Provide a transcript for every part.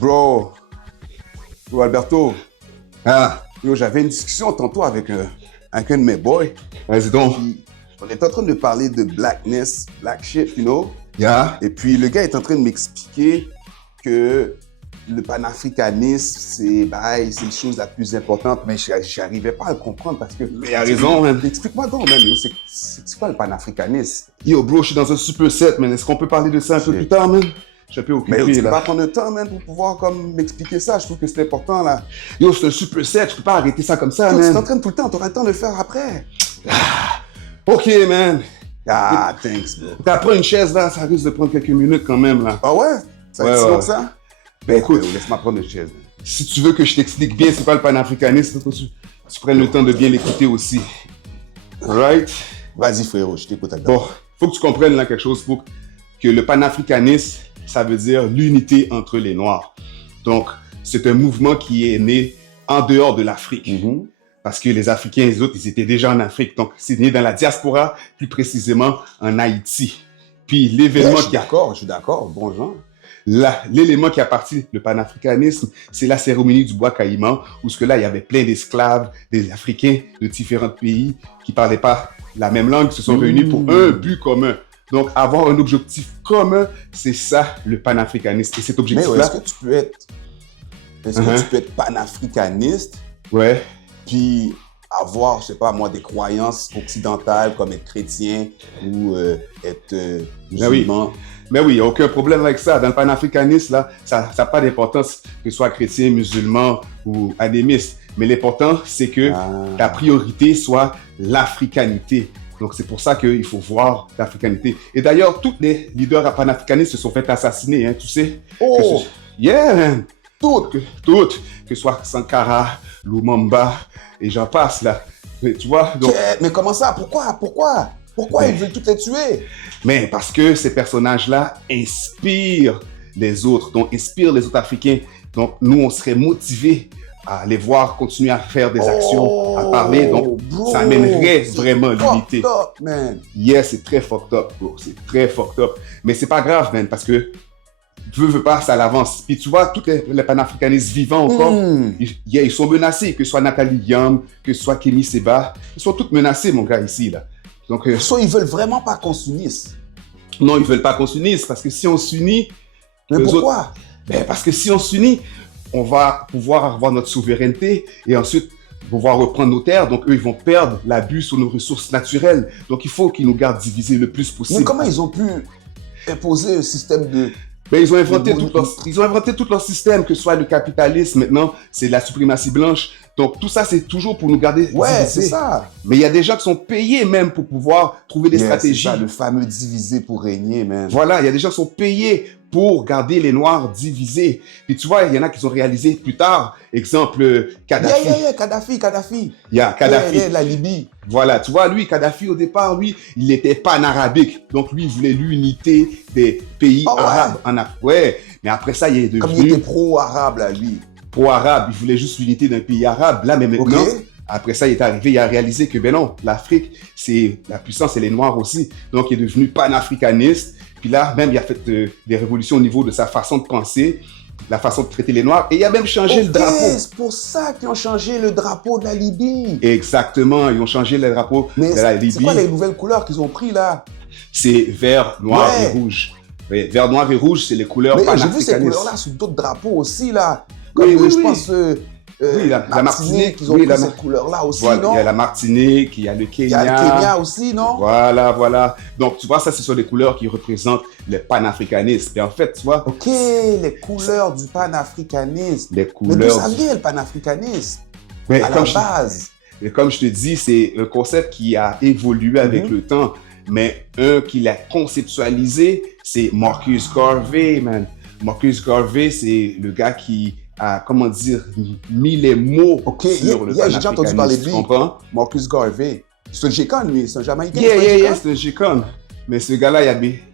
Bro, Alberto, Ah, yo, j'avais une discussion tantôt avec un de mes boys. vas-y donc. Puis, on était en train de parler de blackness, black shit, you know. Yeah. Et puis, le gars est en train de m'expliquer que le panafricanisme, c'est une chose la plus importante. Mais j'arrivais pas à le comprendre parce que... Mais il a raison, man. Explique-moi donc, man. Yo, c'est quoi le panafricanisme? Yo, bro, je suis dans un super set, man. Est-ce qu'on peut parler de ça un peu plus tard, man? Je suis un peu Mais yo, occupé, tu peux pas là. prendre le temps, man, pour pouvoir comme m'expliquer ça. Je trouve que c'est important, là. Yo, c'est un super set. Je peux pas arrêter ça comme ça, Yo, tu man. t'entraînes tout le temps. Tu auras le temps de le faire après. Ok, man. Ah, thanks, bro. T'apprends une chaise, là. Ça risque de prendre quelques minutes quand même, là. Ah ouais? Ça va Ouais, être si long ouais. que ça? Ben, écoute, Laisse-moi prendre une chaise. si tu veux que je t'explique bien c'est quoi le panafricanisme, il faut que tu prennes le temps de bien l'écouter aussi. Alright? Vas-y, frérot, je t'écoute. Alberto. Bon, faut que tu comprennes là quelque chose pour que le panafricanisme, ça veut dire l'unité entre les Noirs. Donc, c'est un mouvement qui est né en dehors de l'Afrique. Mhm. Parce que les Africains, les autres, ils étaient déjà en Afrique. Donc, c'est né dans la diaspora, plus précisément en Haïti. Puis, Ouais, l'événement je suis d'accord. Bon genre. l'élément qui a parti le panafricanisme, c'est la cérémonie du bois caïman, où ce que là, il y avait plein d'esclaves, des Africains de différents pays qui parlaient pas la même langue, qui se sont réunis pour un but commun. Donc, avoir un objectif commun, c'est ça, le panafricanisme. Et cet Mais objectif-là, est-ce que tu peux être... Est-ce que tu peux être panafricaniste ouais, puis avoir, je sais pas moi, des croyances occidentales comme être chrétien ou être Ben oui. musulman? mais oui, il n'y a aucun problème avec ça. Dans le panafricanisme, là, ça n'a pas d'importance que ce soit chrétien, musulman ou animiste. Mais l'important, c'est que ta priorité soit l'africanité. Donc, c'est pour ça qu'il faut voir l'africanité. Et d'ailleurs, tous les leaders panafricanistes se sont fait assassiner, hein, tu sais. Oh! Yeah, man. Toutes! Toutes, que ce soit Sankara, Lumumba, et j'en passe, là. Mais tu vois, donc... Mais comment ça? Pourquoi Mais- ils veulent toutes les tuer? Mais parce que ces personnages-là inspirent les autres, donc inspirent les autres Africains. Donc, nous, on serait motivés à les voir continuer à faire des actions, à parler. Donc, bro, ça amènerait c'est vraiment l'unité. fucked up, man. Yeah, c'est très fucked up, bro. C'est très fucked up. Mais c'est pas grave, man, parce que veux pas, ça l'avance. Puis tu vois, tous les panafricanistes vivants encore, ils sont menacés, que ce soit Nathalie Yam, que ce soit Kémy Seba. Ils sont tous menacés, mon gars, ici, là. Donc, Soit ils veulent vraiment pas qu'on s'unisse. non, ils veulent pas qu'on s'unisse, parce que si on s'unit, Mais eux pourquoi? ben, parce que si on s'unit, on va pouvoir avoir notre souveraineté et ensuite pouvoir reprendre nos terres. Donc, eux, ils vont perdre l'abus sur nos ressources naturelles. Donc, il faut qu'ils nous gardent divisés le plus possible. Mais comment ils ont pu imposer un système de... Ben, ils ont inventé tout leur système, que ce soit le capitalisme, maintenant, c'est la suprématie blanche. Donc, tout ça, c'est toujours pour nous garder Ouais, divisés. c'est ça. Mais il y a des gens qui sont payés même pour pouvoir trouver des Yeah, stratégies. c'est ça, le fameux diviser pour régner, man. Voilà, il y a des gens qui sont payés pour garder les Noirs divisés. Puis tu vois, il y en a qui ont réalisé plus tard. Exemple, Kadhafi. Kadhafi. Il y a Kadhafi. Yeah, la Libye. Voilà, tu vois, lui, Kadhafi, au départ, lui, il était pan-arabique. Donc, lui, il voulait l'unité des pays Ah ouais? arabes en Afrique. Ouais, mais après ça, il est Comme il devenu était pro-arabe, là, lui. pro-arabe. Il voulait juste l'unité d'un pays arabe. Là, mais maintenant, Ok. après ça, il est arrivé, il a réalisé que, ben non, l'Afrique, c'est la puissance, c'est les Noirs aussi. Donc, il est devenu panafricaniste. Puis là, même, il a fait des révolutions au niveau de sa façon de penser, la façon de traiter les Noirs. Et il a même changé le drapeau. C'est pour ça qu'ils ont changé le drapeau de la Libye. Exactement, ils ont changé le drapeau Mais de la c'est Libye. quoi les nouvelles couleurs qu'ils ont pris, là? C'est vert, noir Ouais. et rouge. Oui, vert, noir et rouge, c'est les couleurs Mais j'ai vu panafricanistes. ces couleurs-là sur d'autres drapeaux aussi, là. Comme, Oui, je oui. pense, Oui, la Martinique, ils ont oui, pris la cette couleur-là aussi, Voilà, non? il y a la Martinique, il y a le Il y a Kenya. le Kenya aussi, non? Voilà. Donc, tu vois, ça, ce sont des couleurs qui représentent le panafricanisme. Et en fait, tu vois, Ok, les couleurs du panafricanisme. les Mais d'où couleurs... ça vient, le panafricanisme? Mais À la base. comme je te dis, c'est un concept qui a évolué avec le temps. Mais un qui l'a conceptualisé, c'est Marcus Garvey, man. Marcus Garvey, c'est le gars qui a, comment dire, mis les mots Ok, sur le j'ai déjà entendu parler de panafricanisme, tu lui. comprends? Marcus Garvey. C'est un Gécan, lui, c'est un Jamaïcain. C'est un G-Con. Mais ce gars-là,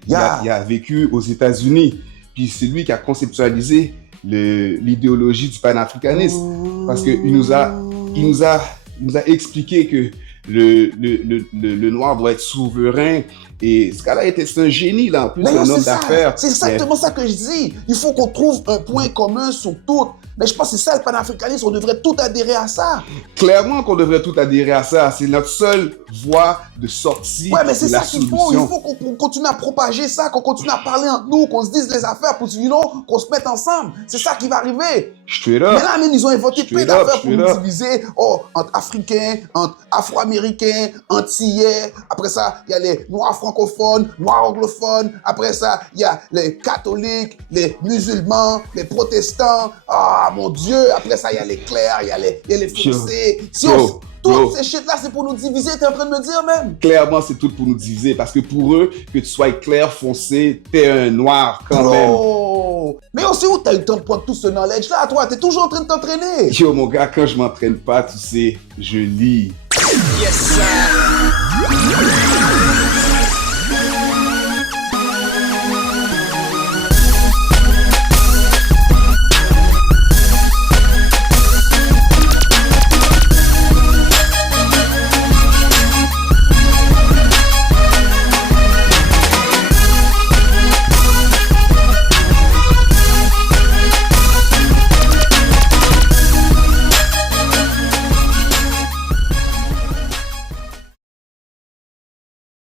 il a vécu aux États-Unis. Puis c'est lui qui a conceptualisé l'idéologie du panafricanisme. Parce qu'il nous a expliqué que le noir doit être souverain Et ce gars-là c'est un génie, là, en plus, un homme d'affaires. C'est exactement ça que je dis. Il faut qu'on trouve un point commun sur tout. Mais je pense que c'est ça le panafricanisme, on devrait tout adhérer à ça. Clairement qu'on devrait tout adhérer à ça. C'est notre seule voie de sortie ouais, mais c'est de la ça qu'il faut. Il faut qu'on continue à propager ça, qu'on continue à parler entre nous, qu'on se dise les affaires pour qu'on se mette ensemble. C'est ça qui va arriver. Straight up. Mais là, même, ils ont inventé plein d'affaires pour nous diviser. Oh, entre Africains, entre Afro-Américains, Antillais. Après ça, il y a les Noirs francophones, Noirs anglophones. Après ça, il y a les catholiques, les musulmans, les protestants. Ah, mon Dieu. Après ça, il y a les clairs, il y a les foncés. Toutes ces shit-là, c'est pour nous diviser, t'es en train de me dire même? Clairement, c'est tout pour nous diviser. Parce que pour eux, que tu sois clair, foncé, t'es un noir quand même. Mais aussi, où t'as eu le temps de prendre tout ce knowledge-là, toi? T'es toujours en train de t'entraîner. Yo, mon gars, quand je m'entraîne pas, tu sais, je lis. Yes, sir.